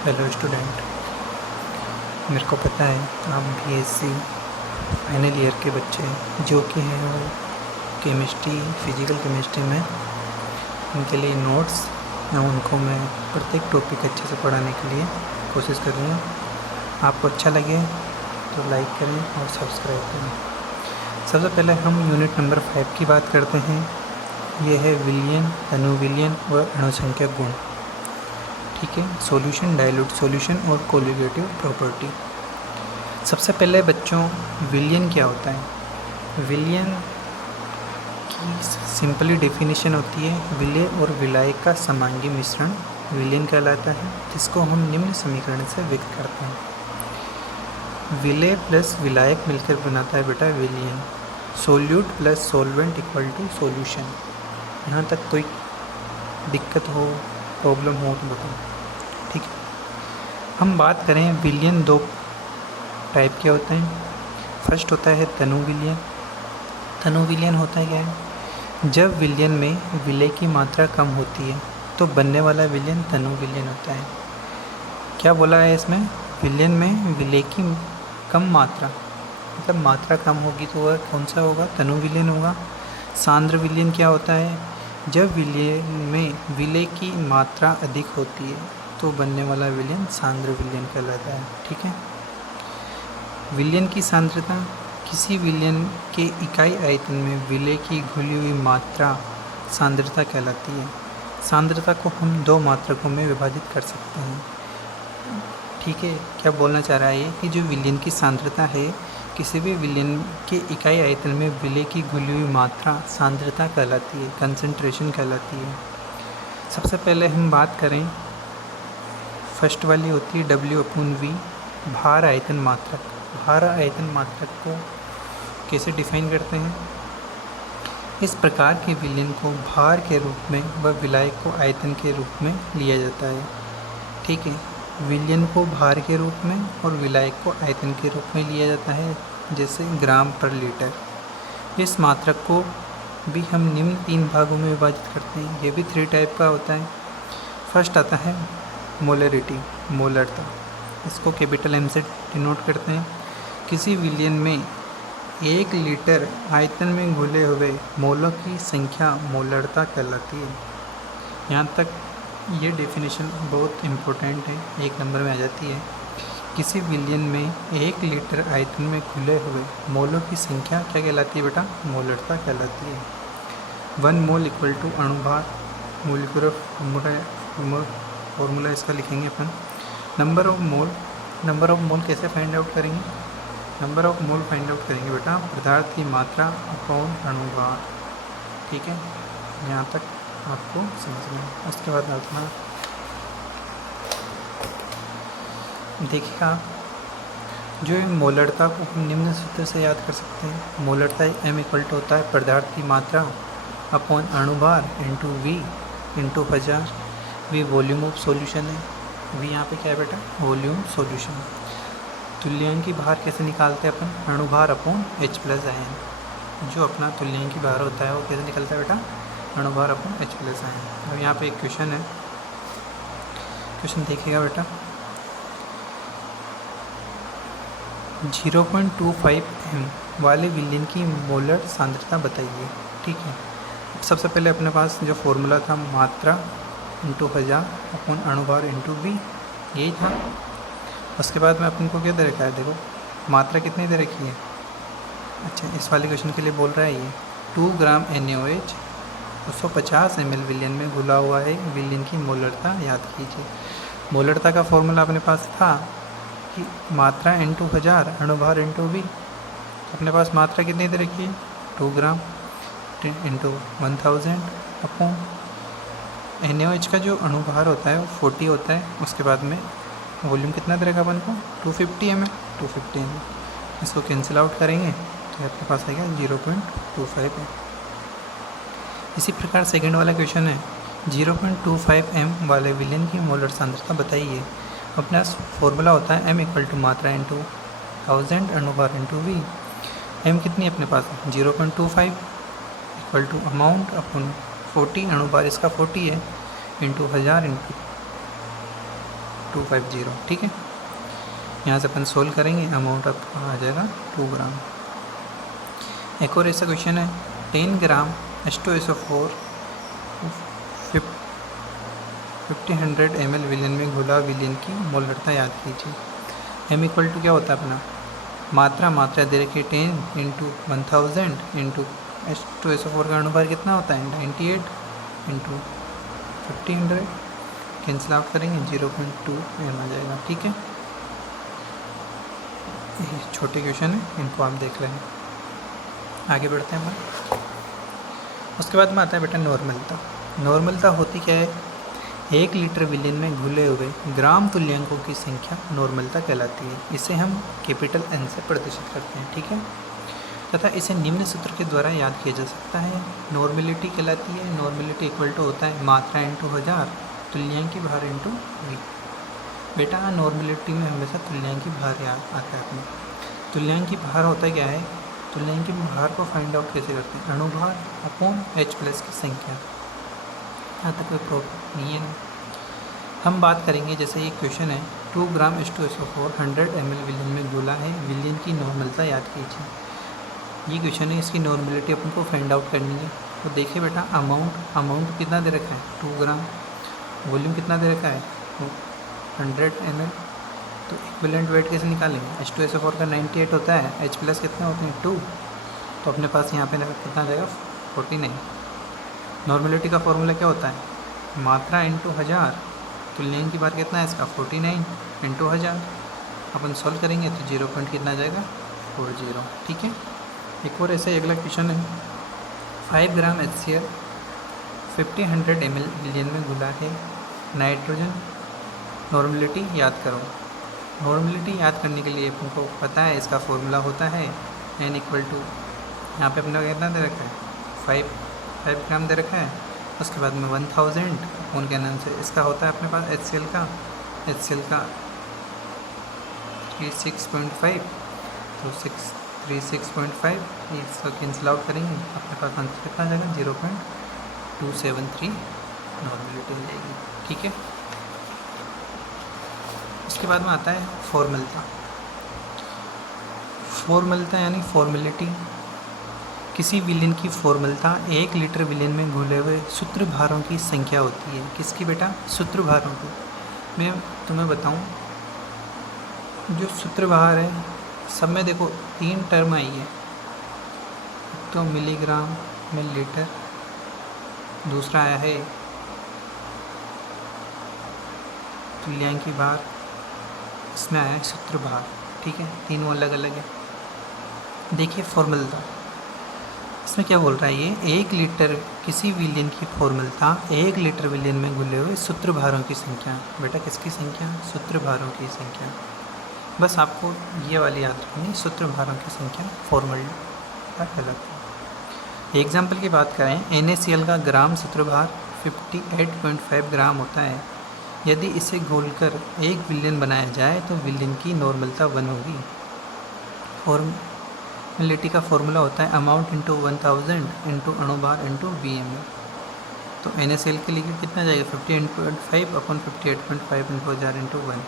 Hello student, मेरे को पता है आप बीएससी फाइनल ईयर के बच्चे हैं जो कि हैं वो फिजिकल केमिस्ट्री में उनके लिए नोट्स या उनको मैं प्रत्येक टॉपिक अच्छे से पढ़ाने के लिए कोशिश करूँगा। आपको अच्छा लगे तो लाइक करें और सब्सक्राइब करें। सबसे पहले हम यूनिट नंबर 5 की बात करते हैं। ये है विलयन, तनु-विलयन और अणुसंख्यक गुण। ठीक है, सॉल्यूशन, डाइल्यूट सॉल्यूशन और कोलिगेटिव प्रॉपर्टी। सबसे पहले बच्चों, विलयन क्या होता है? विलयन की सिंपली डेफिनेशन होती है विलेय और विलायक का समांगी मिश्रण विलयन कहलाता है, जिसको हम निम्न समीकरण से व्यक्त करते हैं। विलेय प्लस विलायक मिलकर बनाता है बेटा विलयन। Solute plus solvent equal to solution. यहाँ तक कोई दिक्कत हो, प्रॉब्लम हो तो बताओ। ठीक है, हम बात करें विलयन दो टाइप के होते हैं। फर्स्ट होता है तनु विलयन। तनु विलयन होता है क्या है? जब विलयन में विलेय की मात्रा कम होती है तो बनने वाला विलयन तनु विलयन होता है। क्या बोला है इसमें? विलयन में विलेय की कम मात्रा, मतलब मात्रा कम होगी तो वह कौन सा होगा? तनु विलयन होगा। सांद्र विलयन क्या होता है? जब विलयन में विलेय की मात्रा अधिक होती है तो बनने वाला विलयन सांद्र विलयन कहलाता है। ठीक है, विलयन की सांद्रता किसी विलयन के इकाई आयतन में विलेय की घुली हुई मात्रा सांद्रता कहलाती है। सांद्रता को हम दो मात्रकों में विभाजित कर सकते हैं। ठीक है, क्या बोलना चाह रहा है ये कि जो विलयन की सांद्रता है, किसी भी विलयन के इकाई आयतन में विलेय की घुली हुई मात्रा सांद्रता कहलाती है, कंसंट्रेशन कहलाती है। सबसे पहले हम बात करें, फर्स्ट वाली होती है W/V, भार आयतन मात्रक। भार आयतन मात्रक को कैसे डिफाइन करते हैं? इस प्रकार के विलयन को भार के रूप में व विलायक को आयतन के रूप में लिया जाता है। ठीक है, विलयन को भार के रूप में और विलायक को आयतन के रूप में लिया जाता है, जैसे ग्राम पर लीटर। इस मात्रक को भी हम निम्न 3 भागों में विभाजित करते हैं। ये भी 3 टाइप का होता है। फर्स्ट आता है मोलरिटी, मोलरता। इसको कैपिटल M से डिनोट करते हैं। किसी विलयन में 1 लीटर आयतन में घुले हुए मोलों की संख्या मोलरता कहलाती है। यहाँ तक ये डेफिनेशन बहुत इम्पोर्टेंट है, 1 नंबर में आ जाती है। किसी विलयन में 1 लीटर आयतन में घुले हुए मोलों की संख्या क्या कहलाती है बेटा? मोलरता कहलाती है। 1 मोल इक्वल टू अणुभार, मोलिकुलर फॉर्मूला इसका लिखेंगे अपन। नंबर ऑफ मोल कैसे फाइंड आउट करेंगे? Number of mole find out करेंगे बेटा पदार्थ की मात्रा अपॉन अणुभार। ठीक है, यहाँ तक आपको समझना है। उसके बाद अपना देखिए आप, जो मोलरता को हम निम्न सूत्र से याद कर सकते हैं। मोलरता M इक्वल टू होता है पदार्थ की मात्रा अपॉन अणुभार into V into 1000। V volume of solution है। V यहाँ पे क्या है बेटा? Volume solution. तुल्यांकी भार कैसे निकालते हैं अपन? अणुभार अपॉन H+ion। जो अपना तुल्यांकी भार होता है वो कैसे निकलता है बेटा? अणुभार अपॉन H+ion। अब यहाँ पे एक क्वेश्चन है, क्वेश्चन देखिएगा बेटा। 0.25 m वाले विलयन की मोलर सांद्रता बताइए। ठीक है, सबसे पहले अपने पास जो फॉर्मूला था मात्रा इंटू 1000 अपॉन अणुभार इंटू V, यही था। उसके बाद में अपन को क्या दे रखा है? देखो मात्रा कितनी दे रखी है। अच्छा, इस वाले क्वेश्चन के लिए बोल रहा है ये 2 ग्राम NaOH 250 ml विलयन में घुला हुआ है। विलयन की मोलरता याद कीजिए। मोलरता का फॉर्मूला अपने पास था कि मात्रा इंटू 1000 अणुभार इंटू V। अपने पास मात्रा कितनी दे रखी है? 2 ग्राम इंटू 1000 अपॉन NaOH का जो अणुभार होता है वो 40 होता है। उसके बाद में वॉल्यूम कितना दे रखा अपन को? 250 ml। 250 ml इसको कैंसिल आउट करेंगे तो आपके पास आएगा 0.25 m। इसी प्रकार सेकंड वाला क्वेश्चन है 0.25 m वाले विलयन की मोलर सांद्रता बताइए। अपना फॉर्मूला होता है M इक्वल टू मात्रा इंटू 1000 अणुभार इंटू V। M कितनी है अपने पास? 0.25 इक्वल टू अमाउंट अपॉन 40, अणुभार इसका 40 है, इंटू 1000 इंटू 250, ठीक है। यहाँ से अपन सोल्व करेंगे, अमाउंट आपका आ जाएगा 2 ग्राम। एक और ऐसा क्वेश्चन है, 10 ग्राम H2SO4 50 ml विलियन में घुला विलियन की मोलरता याद कीजिए। m इक्वल टू क्या होता है अपना मात्रा दे रखी 10 इंटू 1000 इंटू H2SO4 का अनुपात कितना होता है 98 इंटू 1500, कैंसिल आउट करेंगे 0.2 m आ जाएगा, ठीक है। ये छोटे क्वेश्चन है, इनको आप देख लें। आगे बढ़ते हैं अपन। उसके बाद में आता है बेटा नॉर्मलता। नॉर्मलता होती क्या है, 1 लीटर विलियन में घुले हुए ग्राम तुल्यांकों की संख्या नॉर्मलता कहलाती है। इसे हम कैपिटल N से प्रदर्शित करते हैं, ठीक है। तथा इसे निम्न सूत्र के द्वारा याद किया जा सकता है। नॉर्मलिटी कहलाती है, नॉर्मलिटी इक्वल टू होता है मात्रा इंटू 1000 तुल्यांकी भार इंटू V। बेटा नॉर्मलिटी में हमेशा तुल्यांकी भार याद आता है अपने। तुल्यांकी भार होता क्या है, तुल्यांकी भार को फाइंड आउट कैसे करते हैं, अणुभार अपॉन H+ की संख्या। यहाँ तक कोई प्रॉब्लम नहीं है ना। हम बात करेंगे, जैसे ये क्वेश्चन है 2 ग्राम H2SO4 100 ml विलियन में घुला है, विलियन की नॉर्मलता याद कीजिए। ये क्वेश्चन है, इसकी नॉर्मलिटी अपन को फाइंड आउट करनी है। तो देखिए बेटा अमाउंट कितना दे रखा है 2 ग्राम, वॉल्यूम कितना दे रखा है 100 ml। तो इक्विवेलेंट वेट कैसे निकालेंगे, H2SO4 का 98 होता है, H+ कितने होते हैं 2, तो अपने पास यहाँ पे कितना आ जाएगा 49। नॉर्मलिटी का फॉर्मूला क्या होता है मात्रा इंटू 1000, तुल्यांकी भार कितना है इसका 49 इंटू 1000। अपन सॉल्व करेंगे तो 0 पॉइंट कितना आ जाएगा 40, ठीक है। एक और ऐसे अगला क्वेश्चन है, 5 ग्राम HCl 50 ml विलियन में घुला है नाइट्रोजन, नॉर्मलिटी याद करो। नॉर्मलिटी याद करने के लिए अपन को पता है इसका फॉर्मूला होता है N इक्वल टू, यहाँ पे अपने कितना दे रखा है 5 ग्राम दे रखा है। उसके बाद में 1000 कौन के नाम से इसका होता है अपने पास HCl का 36.5, तो 36.5 इसका कैंसिल आउट करेंगे, अपने पास आंसर कितना आ जाएगा 0.273 नॉर्मलिटी हो जाएगी, ठीक है। उसके बाद में आता है फॉर्मलता यानी फॉर्मेलिटी। किसी विलियन की फॉर्मलता 1 लीटर विलियन में घुले हुए सूत्र भारों की संख्या होती है। किसकी बेटा, सूत्र भारों की। मैं तुम्हें बताऊं, जो सूत्र भार है सब में देखो 3 टर्म आई है, तो मिलीग्राम मिलीलीटर, दूसरा आया है तुल्यांकी भार, इसमें आया है सूत्र भार, ठीक है। तीनों अलग अलग है। देखिए फॉर्मलता, इसमें क्या बोल रहा है ये 1 लीटर किसी विलियन की फॉर्मलता 1 लीटर विलियन में घुले हुए सूत्र भारों की संख्या। बेटा किसकी संख्या, सूत्र भारों की संख्या। बस आपको ये वाली याद रखनी, सूत्र भारों की संख्या फॉर्मलता कहलाती है। एग्जाम्पल की बात करें, NaCl का ग्राम सूत्र भार 58.5 ग्राम होता है। यदि इसे घोलकर 1 विलियन बनाया जाए तो विलियन की नॉर्मलता 1 होगी। फॉर्मेलिटी का फॉर्मूला होता है अमाउंट इंटू 1000 इंटू अणुभार इंटू VmL। तो NaCl के लिए कितना जाएगा 58.5 अपॉन 58.5 इंटू 1000 इंटू 1।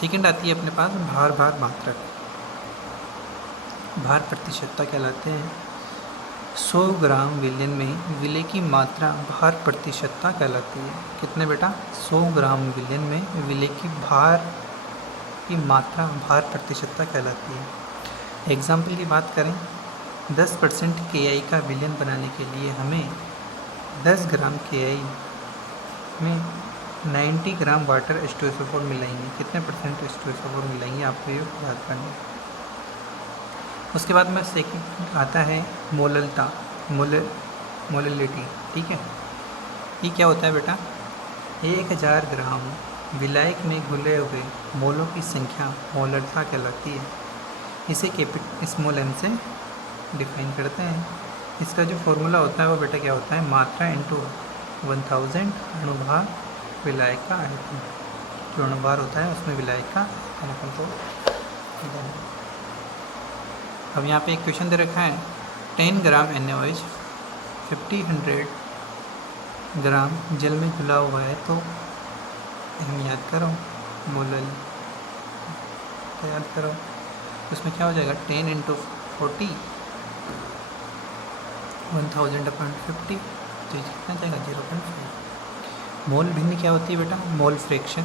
सेकेंड आती है अपने पास भार मात्रक। भार प्रतिशतता कहलाते हैं। 100 ग्राम विलियन में विलेय की मात्रा भार प्रतिशतता कहलाती है। कितने बेटा, 100 ग्राम विलियन में विलेय की भार की मात्रा भार प्रतिशतता कहलाती है। एग्जाम्पल की बात करें, 10% KI का विलियन बनाने के लिए हमें 10 ग्राम KI में 90 ग्राम वाटर H2SO4 मिलाएंगे। कितने परसेंट H2SO4 मिलाएंगे, आपको ये याद करना है। उसके बाद में सेकंड आता है मोललता, मोललिटी, ठीक है। ये क्या होता है बेटा, 1000 ग्राम विलायक में घुले हुए मोलों की संख्या मोललता कहलाती है। इसे स्मॉल m से डिफाइन करते हैं। इसका जो फॉर्मूला होता है वो बेटा क्या होता है, मात्रा इंटू 1000 अणुभार विलायक का आयतन। जो अणुभार होता है उसमें विलायक का आयतन को। अब यहाँ पे एक क्वेश्चन दे रखा है, 10 ग्राम NaOH 50 ग्राम जल में घुला हुआ है, तो हम याद करो मोलल तो याद करो, उसमें क्या हो जाएगा 10 इंटू 40 1000/50, तो ये कितना जाएगा 0.5। मोल भिन्न क्या होती है बेटा? मोल फ्रैक्शन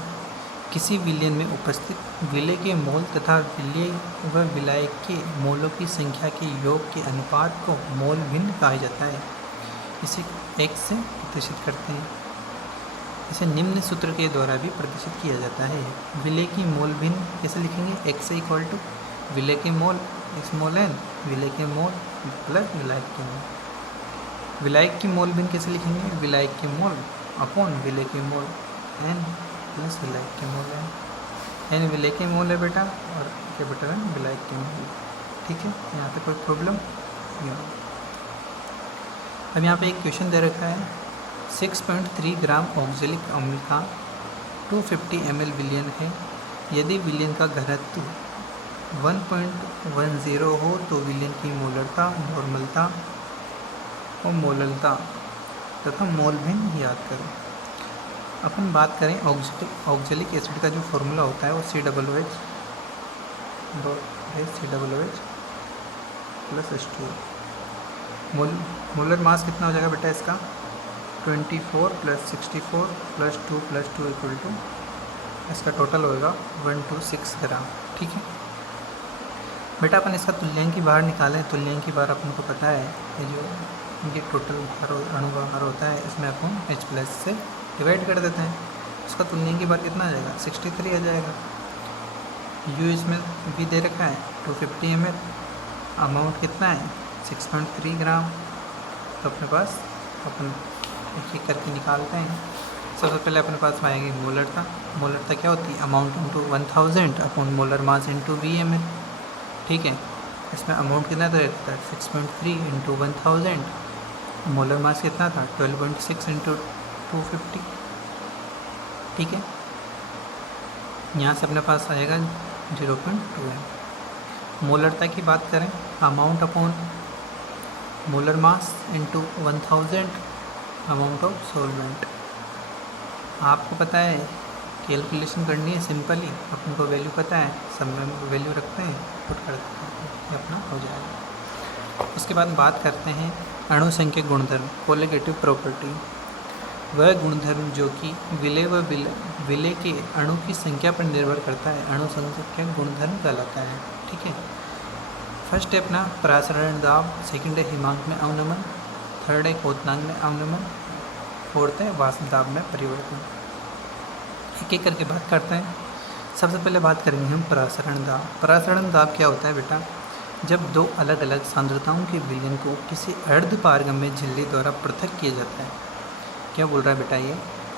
किसी विलयन में उपस्थित विलय के मोल तथा विलय व विलायक के मोलों की संख्या के योग के अनुपात को मोल भिन्न कहा जाता है। इसे x से प्रदर्शित करते हैं। इसे निम्न सूत्र के द्वारा भी प्रदर्शित किया जाता है। विलय की मोल भिन्न कैसे लिखेंगे? x इक्वल टू विलय के मोल स्मॉल n, विलय के मोल प्लस विलायक के मोल। विलायक की मोल भिन्न कैसे लिखेंगे? विलायक के मोल अपॉन विलय के मोल n प्लस विलायक के मोल n विलय के मोल है बेटा और कैपिटल N विलायक के मोल। ठीक है, यहाँ पे कोई प्रॉब्लम नहीं। अब यहाँ पे एक क्वेश्चन दे रखा है 6.3 ग्राम ऑक्जेलिक अम्ल का 250 ml विलयन है। यदि विलयन का घनत्व 1.10 हो तो विलयन की मोलरता, नॉर्मलता और मोललता तथा मोल भिन्न याद करो। अपन बात करें ऑक्जेलिक एसिड का जो फॉर्मूला होता है वो COOH plus H2O। Molar mass कितना हो जाएगा बेटा इसका? 24 + 64 + 2 + 2 इक्वल टू इसका टोटल होगा 126 ग्राम। ठीक है बेटा, अपन इसका तुल्यांक की बाहर निकालें। तुल्यांक की बाहर अपन को पता है ये जो इनके टोटल अणु का भार होता है इसमें अपन H+ से डिवाइड कर देते हैं। उसका तुल्यांक की बार कितना आ जाएगा? 63 आ जाएगा। U इसमें भी दे रखा है 250 ml, अमाउंट कितना है 6.3 ग्राम। तो अपने पास अपन एक एक करके निकालते हैं। सबसे पहले अपने पास आएगी मोलरता। मोलरता क्या होती है? Amount into 1000 upon molar mass into VmL। ठीक है, इसमें अमाउंट कितना था? 6.3 इंटू 1000, मोलर मास कितना था? 12.6 इंटू 250। ठीक है, यहाँ से अपने पास आएगा 0.2 m। मोलरता की बात करें, amount upon molar mass into 1000 amount of solvent. आपको पता है कैलकुलेशन करनी है सिंपली, अपन को वैल्यू पता है, सब में वैल्यू रखते हैं, पुट कर देते हैं, ये अपना हो जाएगा। उसके बाद बात करते हैं अणु संख्यक गुणधर्म, कोलिगेटिव प्रॉपर्टी। वह गुणधर्म जो कि विलय व विलय के अणु की संख्या पर निर्भर करता है अणु संख्यक गुणधर्म कहलाता है। ठीक है, फर्स्ट है अपना परासरण दाब, सेकंड है हिमांक में अवनमन, थर्ड है क्वथनांक में अवनमन, फोर्थ है वाष्प दाब में परिवर्तन। एक एक करके बात करते हैं। सबसे पहले बात करेंगे हम परासरण दाब। परासरण दाब क्या होता है बेटा? जब दो अलग अलग सांद्रताओं के विलयन को किसी अर्ध पारगम्य झिल्ली द्वारा पृथक किया जाता है। क्या बोल रहा है बेटा ये?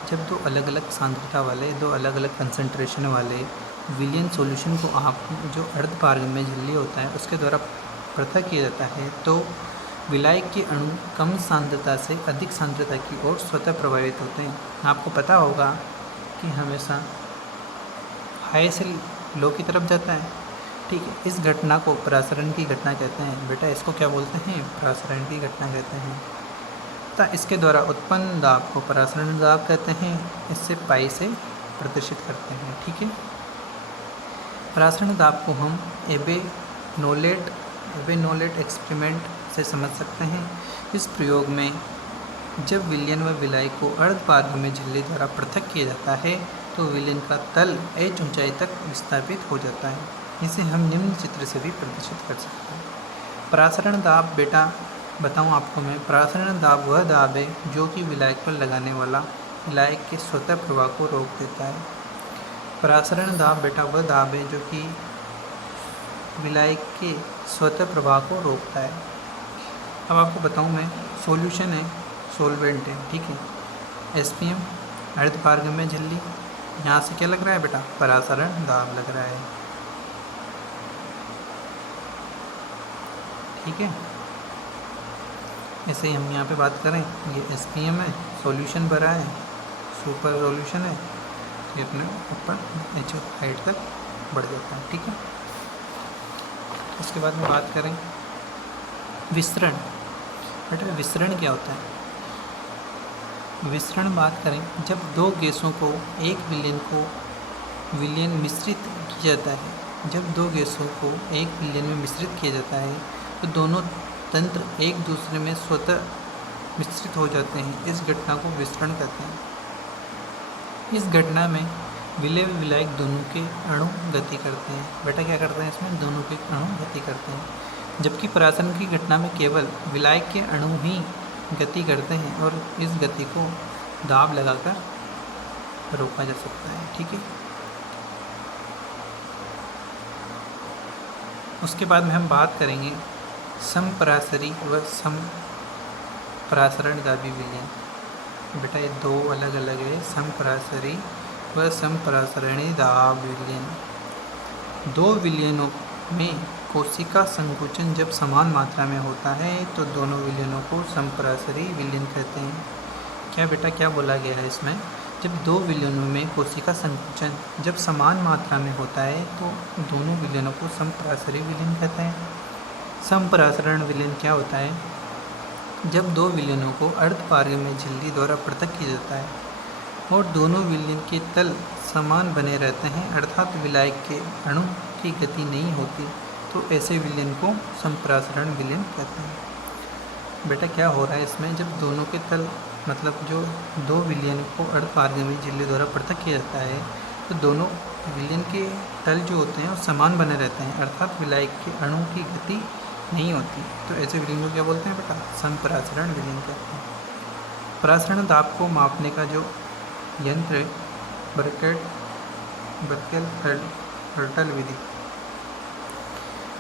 जब दो अलग अलग सांद्रता वाले, दो अलग अलग कंसंट्रेशन वाले विलयन सॉल्यूशन को आप जो अर्ध पारगम्य झिल्ली होता है उसके द्वारा पृथक किया जाता है तो विलायक के अणु कम सांद्रता से अधिक सांद्रता की ओर स्वतः प्रभावित होते हैं। आपको पता होगा कि हमेशा हाई से लो की तरफ जाता है। ठीक है, इस घटना को परासरण की घटना कहते हैं। बेटा इसको क्या बोलते हैं? परासरण की घटना कहते हैं। तथा इसके द्वारा उत्पन्न दाब को परासरण दाब कहते हैं। इससे पाई से प्रदर्शित करते हैं। ठीक है, परासरण दाब को हम एबे-नोलेट एक्सपेरिमेंट से समझ सकते हैं। इस प्रयोग में जब विलयन व विलायक को अर्ध पारगम्य झिल्ली द्वारा पृथक किया जाता है तो विलयन का तल h ऊंचाई तक विस्थापित हो जाता है। इसे हम निम्न चित्र से भी प्रदर्शित कर सकते हैं। परासरण दाब बेटा बताऊं आपको मैं, परासरण दाब वह दाब है जो कि विलायक पर लगाने वाला विलायक के स्वतः प्रवाह को रोक देता है। परासरण दाब बेटा वह दाब है जो कि विलायक के स्वतः प्रवाह को रोकता है। अब आपको बताऊं मैं, सॉल्यूशन है, सॉल्वेंट है। ठीक है, SPM अर्ध पारगम्य झिल्ली, यहाँ से क्या लग रहा है बेटा? परासरण दाब लग रहा है। ठीक है, ऐसे ही हम यहाँ पे बात करें, ये SPM है, सॉल्यूशन भरा है, सुपर सॉल्यूशन है, ये अपने ऊपर h हाइट तक बढ़ जाता है। ठीक है, उसके बाद में बात करें विसरण। बेटा विसरण क्या होता है? विसरण बात करें, जब दो गैसों को एक विलयन मिश्रित किया जाता है, जब दो गैसों को एक विलयन में मिश्रित किया जाता है तो दोनों तंत्र एक दूसरे में स्वतः मिश्रित हो जाते हैं। इस घटना को विसरण कहते हैं। इस घटना में विलय व विलायक दोनों के अणु गति करते हैं। बेटा क्या करते हैं इसमें? दोनों के अणु गति करते हैं। जबकि परासरण की घटना में केवल विलायक के अणु ही गति करते हैं और इस गति को दाब लगाकर रोका जा सकता है। ठीक है, उसके बाद में हम बात करेंगे समपरासरी व समपरासरण दाबी विलयन। बेटा ये दो अलग अलग है, समपरासरी व समपरासरणी दाब विलयन। दो विलयनों में कोशिका संकुचन जब समान मात्रा में होता है तो दोनों विलयनों को समपरासरी विलयन कहते हैं। क्या बेटा क्या बोला गया है इसमें? जब दो विलयनों में कोशिका संकुचन जब समान मात्रा में होता है तो दोनों विलयनों को समपरासरी विलयन कहते हैं। समपरासरण विलयन क्या होता है? जब दो विलयनों को अर्धपारगम्य झिल्ली द्वारा पृथक किया जाता है और दोनों विलयन के तल समान बने रहते हैं, अर्थात विलायक के अणु की गति नहीं होती, तो ऐसे विलयन को समपरासरण विलयन कहते हैं। बेटा क्या हो रहा है इसमें? जब दोनों के तल मतलब जो दो विलयन को अर्धपारगम्य झिल्ली द्वारा पृथक किया जाता है तो दोनों विलयन के तल जो होते हैं वो समान बने रहते हैं, अर्थात विलायक के अणु की गति नहीं होती, तो ऐसे विलयन को क्या बोलते हैं बेटा? समपरासरण विलयन कहते हैं। परासरण दाब को मापने का जो यंत्र है बर्केल विधि।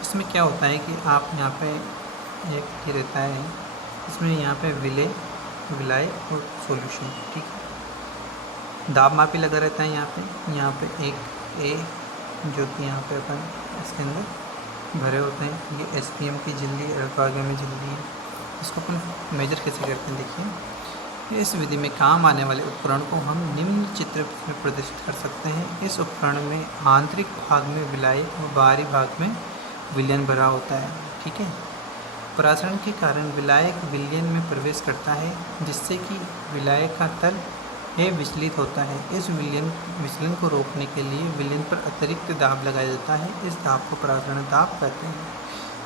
इसमें क्या होता है कि आप यहाँ पे एक ही रहता है, इसमें यहाँ पे विलय विलायक और सॉल्यूशन। ठीक है, दाब मापी लगा रहता है यहाँ पे एक ए जो कि यहाँ पे अपन इसके अंदर भरे होते हैं, ये SPM की झिल्ली अर्धपारगम्य झिल्ली है। इसको अपन मेजर कैसे करते हैं देखिए। इस विधि में काम आने वाले उपकरण को हम निम्न चित्र में प्रदर्शित कर सकते हैं। इस उपकरण में आंतरिक भाग में विलायक और बाहरी भाग में विलयन भरा होता है। ठीक है, परासरण के कारण विलायक विलयन में प्रवेश करता है जिससे कि विलायक का तल विचलित होता है। इस विचलन को रोकने के लिए विलयन पर अतिरिक्त दाब लगाया जाता है। इस दाब को परासरण दाब कहते हैं।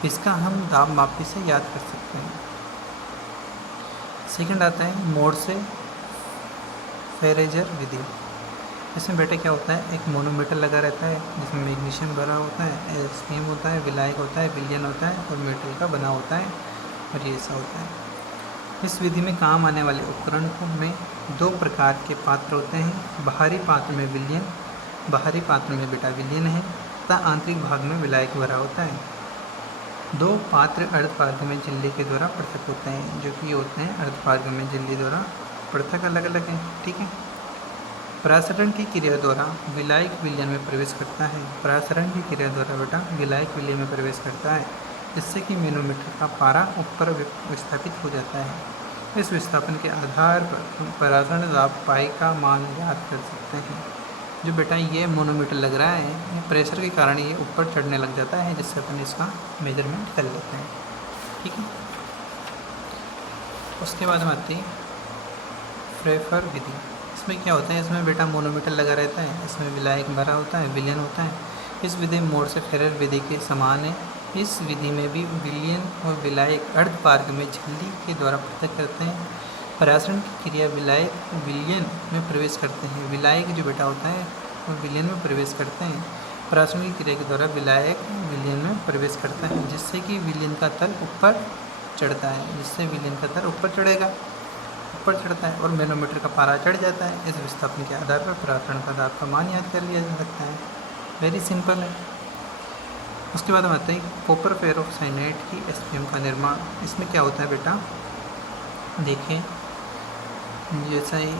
इसका हम दाब मापी से याद कर सकते हैं। सेकंड आता है मोर्से फेरेजर विधि। इसमें बेटे क्या होता है? एक मोनोमीटर लगा रहता है जिसमें मैग्नीशियम भरा होता है, SPM होता है, विलायक होता है, विलयन होता है और मेटल का बना होता है और ये ऐसा होता है। इस विधि में काम आने वाले उपकरण में दो प्रकार के पात्र होते हैं। बाहरी पात्र में विलयन, बाहरी पात्र में बेटा विलयन है तथा आंतरिक भाग में विलायक भरा होता है। दो पात्र अर्धपारगम्य झिल्ली के द्वारा पृथक होते हैं, जो कि होते हैं अर्धपारगम्य झिल्ली द्वारा पृथक अलग अलग हैं। ठीक है, परासरण की क्रिया द्वारा विलायक विलयन में प्रवेश करता है। परासरण की क्रिया द्वारा बेटा विलायक विलयन में प्रवेश करता है, जिससे कि मैनोमीटर का पारा ऊपर विस्थापित हो जाता है। इस विस्थापन के आधार पर परासरण दाब पाई का मान ज्ञात कर सकते हैं। जो बेटा ये मोनोमीटर लग रहा है, ये प्रेशर के कारण ये ऊपर चढ़ने लग जाता है, जिससे अपन इसका मेजरमेंट कर लेते हैं। ठीक है, उसके बाद हम आते हैं फ्रेफर विधि। इसमें क्या होता है? इसमें बेटा मोनोमीटर लगा रहता है, इसमें विलायक भरा होता है, विलयन होता है। इस विधि मोर्से फेरेजर विधि के समान है। इस विधि में भी विलयन और विलायक अर्धपारगम्य झिल्ली के द्वारा पृथक करते हैं। परासरण की क्रिया विलायक विलयन में प्रवेश करते हैं, विलायक जो बेटा होता है वो विलयन में प्रवेश करते हैं। परासरण की क्रिया के द्वारा विलायक विलयन में प्रवेश करता है, जिससे कि विलयन का तल ऊपर चढ़ता है, जिससे विलयन का तल ऊपर चढ़ेगा, ऊपर चढ़ता है और मैनोमीटर का पारा चढ़ जाता है। इस विस्थापन के आधार पर परासरण का दाब का मान याद कर लिया जा सकता है। वेरी सिंपल है। उसके बाद हम आते हैं कॉपर फेरोसाइनेट की SPM का निर्माण। इसमें क्या होता है बेटा? देखिए, जैसा ही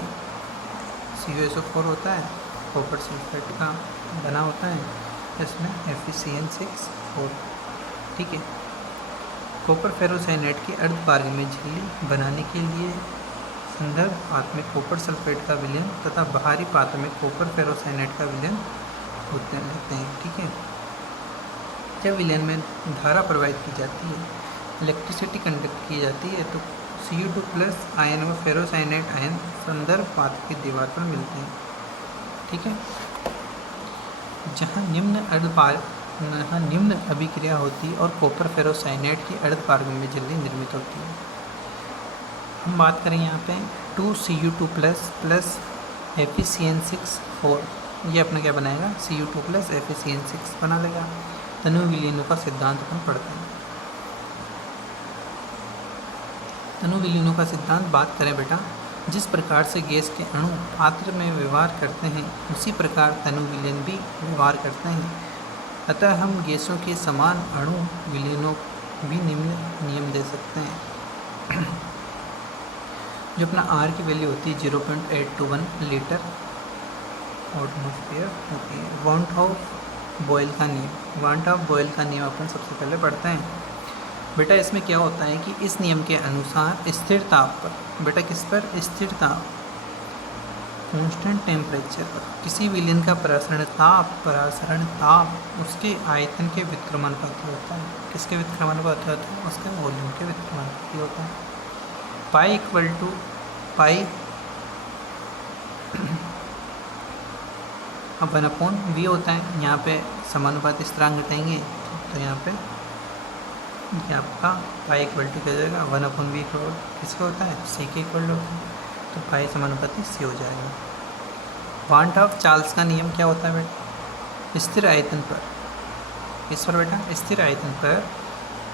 CuSO4 होता है, कॉपर सल्फेट का बना होता है, इसमें FeCN6 ठीक है। कॉपर फेरोसाइनेट की अर्धपारगम्य झिल्ली बनाने के लिए संदर्भ पात्र में कॉपर सल्फेट का विलयन तथा बाहरी पात्र में कॉपर फेरोसाइनेट का विलयन होते रहते हैं। ठीक है, जब विलयन में धारा प्रवाहित की जाती है, इलेक्ट्रिसिटी कंडक्ट की जाती है, तो Cu2 प्लस आयन व फेरोसाइनेट आयन संदर्भ पात्र की दीवार पर मिलते हैं। ठीक है, जहाँ निम्न अभिक्रिया होती है और कॉपर फेरोसाइनेट की अर्धपारगम्य झिल्ली निर्मित होती है। हम बात करें यहाँ पे 2Cu2 प्लस प्लस FeCN6 4, ये अपना क्या बनाएगा, Cu2 प्लस FeCN6 बना लेगा। तनु विलीनों का सिद्धांत अपन पढ़ते हैं। तनु विलीनों का सिद्धांत बात करें बेटा, जिस प्रकार से गैस के अणु पात्र में व्यवहार करते हैं उसी प्रकार तनु विलीन भी व्यवहार करते हैं। अतः हम गैसों के समान अणु विलीनों भी निम्न नियम दे सकते हैं। जो अपना R की वैल्यू होती है 0.821 लीटर एटमॉस्फेयर होती है। वांट ऑफ बॉयल का नियम, वांट ऑफ बॉयल का नियम अपन सबसे पहले पढ़ते हैं। बेटा इसमें क्या होता है कि इस नियम के अनुसार स्थिर ताप पर, बेटा किस पर, स्थिर ताप, कांस्टेंट टेम्परेचर पर किसी विलयन का परासरण ताप उसके आयतन के व्युत्क्रमानुपाती होता है। किसके व्युत्क्रमानुपाती होता है, उसके वॉल्यूम के व्युत्क्रमानुपाती होता है। पाई इक्वल टू पाई अब 1/v होता है। यहाँ पे समानुपाती स्थिरांक घटाएंगे तो यहाँ पे ये आपका पाई इक्वल टू क्या हो जाएगा, 1/v किसका होता है, c के इक्वल होता है, तो पाई समानुपाती c हो जाएगा। वांट ऑफ चार्ल्स का नियम क्या होता है बेटा, स्थिर आयतन पर, इस पर बेटा स्थिर आयतन पर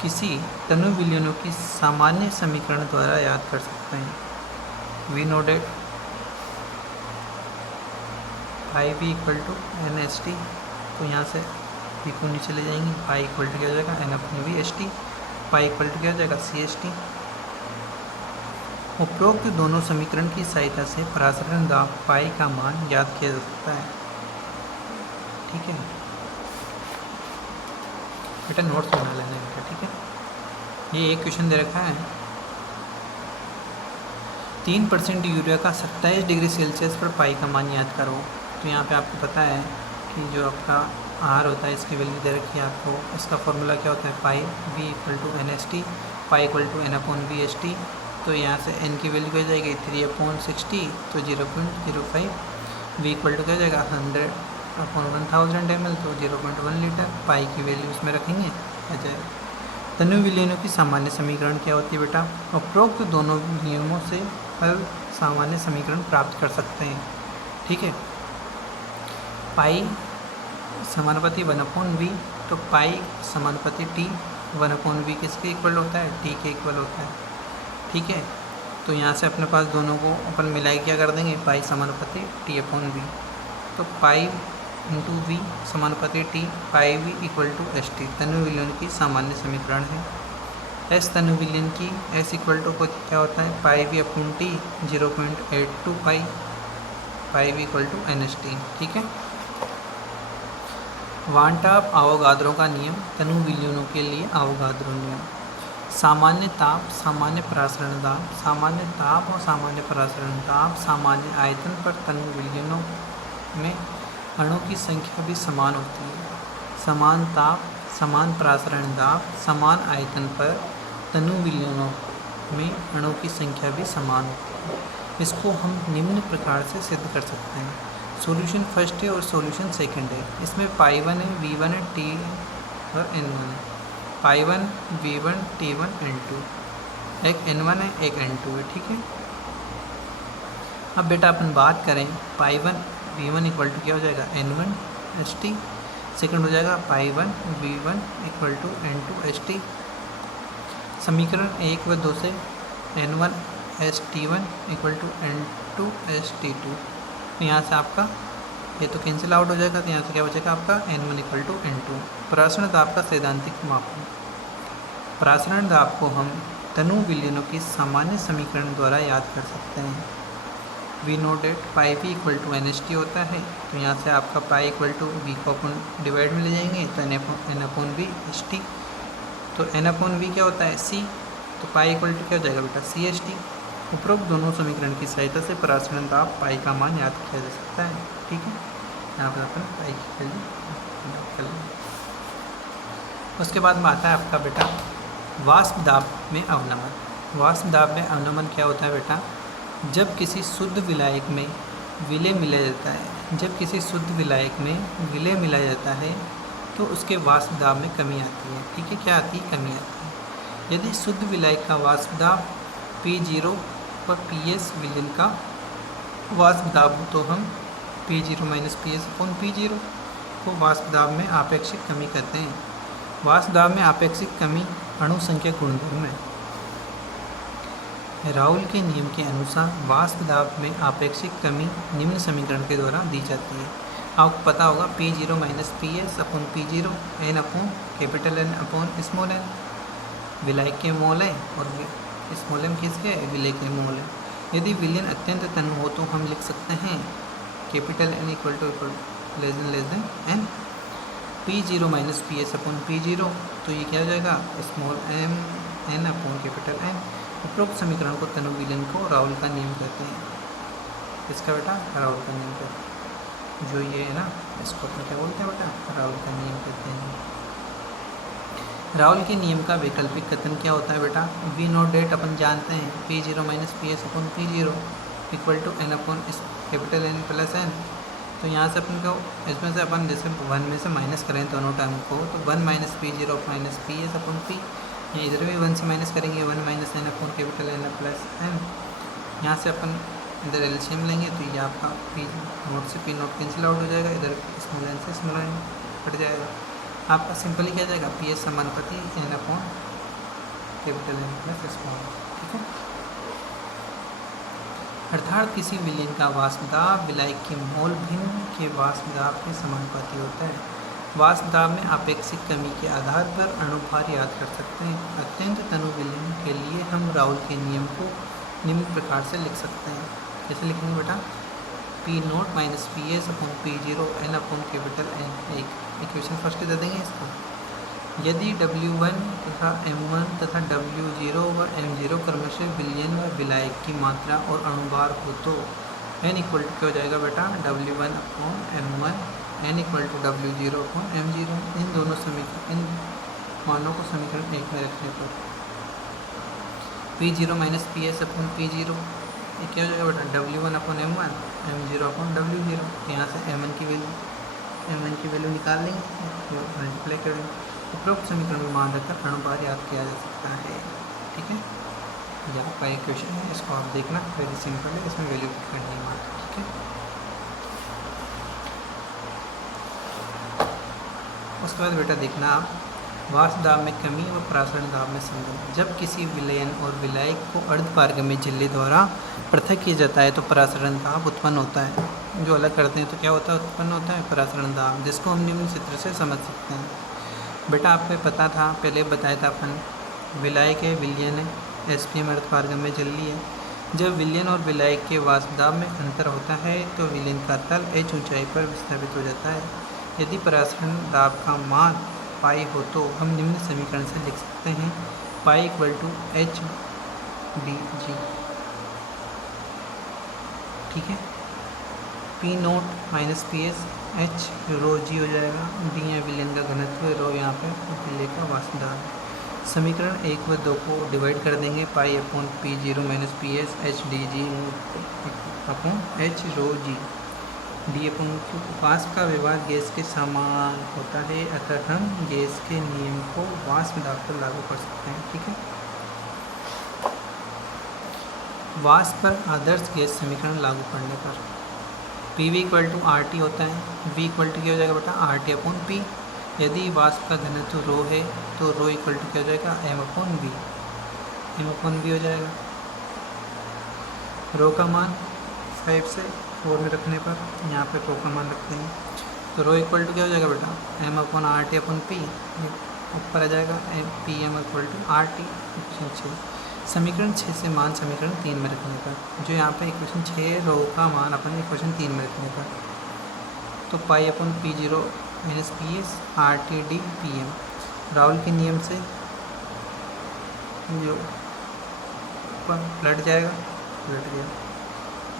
किसी तनु विलयनों की सामान्य समीकरण द्वारा याद कर सकते हैं। We know that pi v equal to NST, तो यहाँ से v को नीचे ले जाएंगे, पाई इक्वल टू क्या हो जाएगा N/v/ST, पाई इक्वल टू क्या हो जाएगा CST। उपरोक्त दोनों समीकरण की सहायता से परासरण दाब पाई का मान याद किया जा सकता है। ठीक है बेटा, नोट्स बना लेना इनका। ठीक है, ये एक क्वेश्चन दे रखा है, 3% यूरिया का 27 डिग्री सेल्सियस पर पाई का मान याद करो। तो यहाँ पे आपको पता है कि जो आपका R होता है इसकी वैल्यू दे रखी है आपको, इसका फॉर्मूला क्या होता है, pi v equal to NST, pi equal to N/v/ST। तो यहाँ से n की वैल्यू क्या जाएगी 3/60, तो 0.05, v इक्वल टू क्या जाएगा 100/1000 ml, तो 0.1 लीटर। पाई की वैल्यू उसमें रखेंगे आ जाएगा। तनु विलयनों की सामान्य समीकरण क्या होती है बेटा, उपरोक्त दोनों नियमों से हल सामान्य समीकरण प्राप्त कर सकते हैं। ठीक है, पाई समानुपाती 1/v, तो पाई समानुपाती t 1/v किसके इक्वल होता है, t के इक्वल होता है। ठीक है, तो यहाँ से अपने पास दोनों को अपन मिलाई क्या कर देंगे, पाई समानुपाती t/v, तो पाई इंटू v समानुपाती t, pi v equal to ST तनु विलयन की सामान्य समीकरण है। S तनु विलयन की S इक्वल टू क्या होता है, pi v/t 0.82 pi v equal to NST। ठीक है, वांट ऑफ आवोगाद्रो का नियम, तनु विलयनों के लिए आवोगाद्रो नियम। सामान्य ताप, सामान्य परासरण दाब, सामान्य ताप और सामान्य परासरण दाब, सामान्य आयतन पर तनु विलयनों में अणु की संख्या भी समान होती है। समान ताप, समान परासरण दाब, समान आयतन पर तनु विलयनों में अणु की संख्या भी समान होती है। इसको हम निम्न प्रकार से सिद्ध कर सकते हैं। सॉल्यूशन फर्स्ट है और सॉल्यूशन सेकंड है। इसमें पाई 1 है, v1 है, t और n1 है। पाई 1 v1 t1 n2, एक n1 है एक n2 है। ठीक है, अब बेटा अपन बात करें पाई 1 v1 इक्वल टू क्या हो जाएगा n1 st, सेकंड हो जाएगा पाई 1 v1 equal to n2 st। समीकरण 1 व 2 से n1 st1 equal to n2 st2, तो यहाँ से आपका ये तो कैंसिल आउट हो जाएगा, तो यहाँ से क्या बचेगा आपका n1 इक्वल टू n2। परासरण दाब का सैद्धांतिक मापन, परासरण दाब को हम तनु विलयनों की सामान्य समीकरण द्वारा याद कर सकते हैं। We know that pi v equal to NST होता है, तो यहाँ से आपका पाई इक्वल टू v को अपन डिवाइड में ले जाएंगे तो n/v/ST, तो n/v क्या होता है c, तो पाई इक्वल टू क्या हो जाएगा बेटा CST। उपरोक्त दोनों समीकरण की सहायता से परासरण दाब पाई का मान याद किया जा सकता है। ठीक है, यहाँ पर अपन पाई की वैल्यू कर लेंगे। उसके बाद में आता है आपका बेटा वाष्प दाब में अवनमन। वाष्प दाब में अवनमन क्या होता है बेटा? जब किसी शुद्ध विलायक में विलय मिलाया जाता है, जब किसी शुद्ध विलायक में विलय मिलाया जाता है तो उसके वाष्प दाब में कमी आती है। ठीक है, क्या आती है? कमी आती है। यदि शुद्ध विलायक का वाष्प दाब P0 और PS विलयन का वाष्प दाब हो तो हम P0 माइनस PS/P0 को वाष्प दाब में आपेक्षिक कमी कहते हैं। वाष्प दाब में आपेक्षिक कमी अणु संख्या गुणधर्म है। राउल के नियम के अनुसार वाष्प दाब में आपेक्षिक कमी निम्न समीकरण के द्वारा दी जाती है। आपको पता होगा P0 minus PS/P0 N upon capital N upon small n विलायक के मोल है और स्मॉल m किसके है? विलय के मोल है। यदि विलयन अत्यंत तनु हो तो हम लिख सकते हैं capital N equal to less than n P0 minus PS/P0, तो ये क्या हो जाएगा? Small m n upon capital N। उपरोक्त समीकरण को तनु विलयन को राउल का नियम कहते हैं। इसका बेटा राउल का नियम कहते हैं। जो ये है ना, इसको अपन क्या बोलते हैं बेटा? राउल का नियम कहते हैं। राउल के नियम का वैकल्पिक कथन क्या होता है बेटा? वी नो डेट अपन जानते हैं P0 minus PS/P0 equal to N upon capital N plus N। तो यहाँ से अपन को इसमें से अपन जैसे 1 में से माइनस करें दोनों टर्म को, तो 1 माइनस P0 माइनस PS/P, इधर भी 1 से माइनस करेंगे 1 minus N upon capital N plus N। यहाँ से अपन इधर एलसीएम लेंगे तो ये आपका P नोट से P नोट कैंसिल आउट हो जाएगा, इधर स्मॉल n से स्मॉल n कट जाएगा। आपका सिंपली क्या जाएगा? PS समानुपाती N upon capital N plus small. ठीक है, अर्थात किसी विलयन का वाष्प दाब विलायक के मोल भिन्न के वाष्प दाब के समानुपाती होता है। वाष्प दाब में आपेक्षिक कमी के आधार पर अणुभार याद कर सकते हैं। अत्यंत तनु विलयन के लिए हम राउल के नियम को निम्न प्रकार से लिख सकते हैं। कैसे लिखेंगे बेटा? P0 minus PS/P0 N upon capital N। एक इक्वेशन फर्स्ट दे देंगे इसको। यदि W1 तथा M1 तथा W0 व M0 क्रमशः विलयन व विलायक की मात्रा और अणुभार हो तो N इक्वल टू क्या हो जाएगा बेटा? W1 upon M1 N equal to W0 upon M0। इन दोनों समीकरण, इन मानों को समीकरण 1 में रखने पर P0 माइनस PS/P0 ये क्या हो जाएगा बेटा? W1 upon M1 M0 upon W0। यहाँ से M1 की वैल्यू निकाल लेंगे, मल्टीप्लाई करेंगे। उपरोक्त समीकरण में मान रखकर अणुभार याद किया जा सकता है। ठीक है, यह आपका इक्वेशन है, इसको आप देखना, वेरी सिंपल है, इसमें वैल्यू करनी है। ठीक है, उसके बाद बेटा देखना आप वाष्प दाब में कमी और परासरण दाब में संबंध। जब किसी विलयन और विलायक को अर्धपारगम्य झिल्ली द्वारा पृथक किया जाता है तो परासरण दाब उत्पन्न होता है। जो अलग करते हैं तो क्या होता है? उत्पन्न होता है परासरण दाब, जिसको हम निम्न चित्र से समझ सकते हैं। बेटा आपको पता था, पहले बताया था अपन, विलायक है, विलयन है, SPM अर्धपारगम्य झिल्ली है। जब विलयन और विलायक के वाष्प दाब में अंतर होता है तो विलयन का तल h ऊंचाई पर विस्थापित हो जाता है। यदि परासरण दाब का मान पाई हो तो हम निम्न समीकरण से लिख सकते हैं पाई इक्वल टू HdG। ठीक है, P0 माइनस PS H रो G हो जाएगा। D है विलयन का घनत्व, रो यहाँ पे विलय का वाष्प दाब। समीकरण 1 व 2 को डिवाइड कर देंगे, pi upon P0 minus PS HdG upon H रो G D अपॉन Q। वाष्प का व्यवहार गैस के समान होता है, अतः हम गैस के नियम को वाष्प दाब पर लागू कर सकते हैं। ठीक है, वाष्प पर आदर्श गैस समीकरण लागू करने पर PV इक्वल टू RT होता है। V इक्वल टू क्या हो जाएगा बेटा? RT upon P। यदि वाष्प का घनत्व रो है तो रो इक्वल टू क्या हो जाएगा? M upon V। M upon V हो जाएगा। रो का मान 5 से 4 में रखने पर यहाँ पे रो का मान रखते हैं तो रो इक्वल टू क्या हो जाएगा बेटा? M upon RT upon P। ऊपर आ जाएगा PM इक्वल टू RT। समीकरण 6 से मान समीकरण 3 में रखने पर, जो यहाँ पे इक्वेशन 6 रो का मान अपन इक्वेशन 3 में रखने पर, तो pi upon P0 minus PS RTD PM Raul के नियम से जो पलट जाएगा, पलट गया।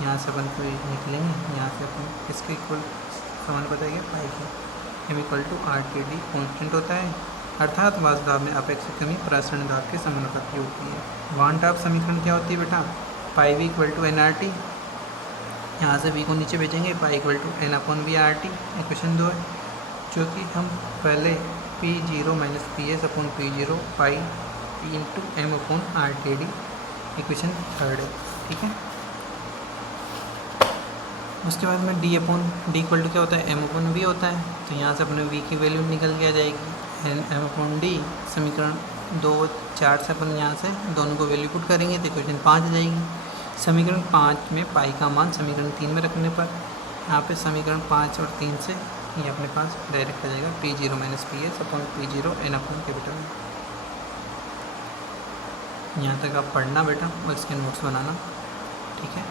यहाँ से अपन को निकलेंगे, यहाँ से अपन इसके इक्वल समान बताएंगे पाई के। M equal to RTD constant होता है अर्थात वाष्प दाब में अपेक्षित कमी प्रसरण दाब के समानुपाती होती है। वांट ऑफ समीकरण क्या होती है बेटा? Pi V equal to N R T, यहाँ से वी को नीचे भेजेंगे, pi equal to N upon V R T, equation 2 है, जो कि हम पहले P zero minus P S upon P zero pi P into M upon R T D, equation 3 है। ठीक है, उसके बाद में D upon D equal to क्या होता है? एम अपॉन वी होता है, तो यहाँ से अपने वी की वैल्यू निकल के आ जाएगी एन एम अपॉन डी। समीकरण 2 4 से अपन यहाँ से दोनों को वैल्यू पुट करेंगे तो इक्वेशन 5 आ जाएगी। समीकरण 5 में पाई का मान समीकरण 3 में रखने पर यहाँ पे समीकरण 5 और 3 से ये अपने पास डायरेक्ट आ जाएगा P zero minus P S upon P zero N upon capital. यहाँ तक आप पढ़ना बेटा और इसके नोट्स बनाना। ठीक है।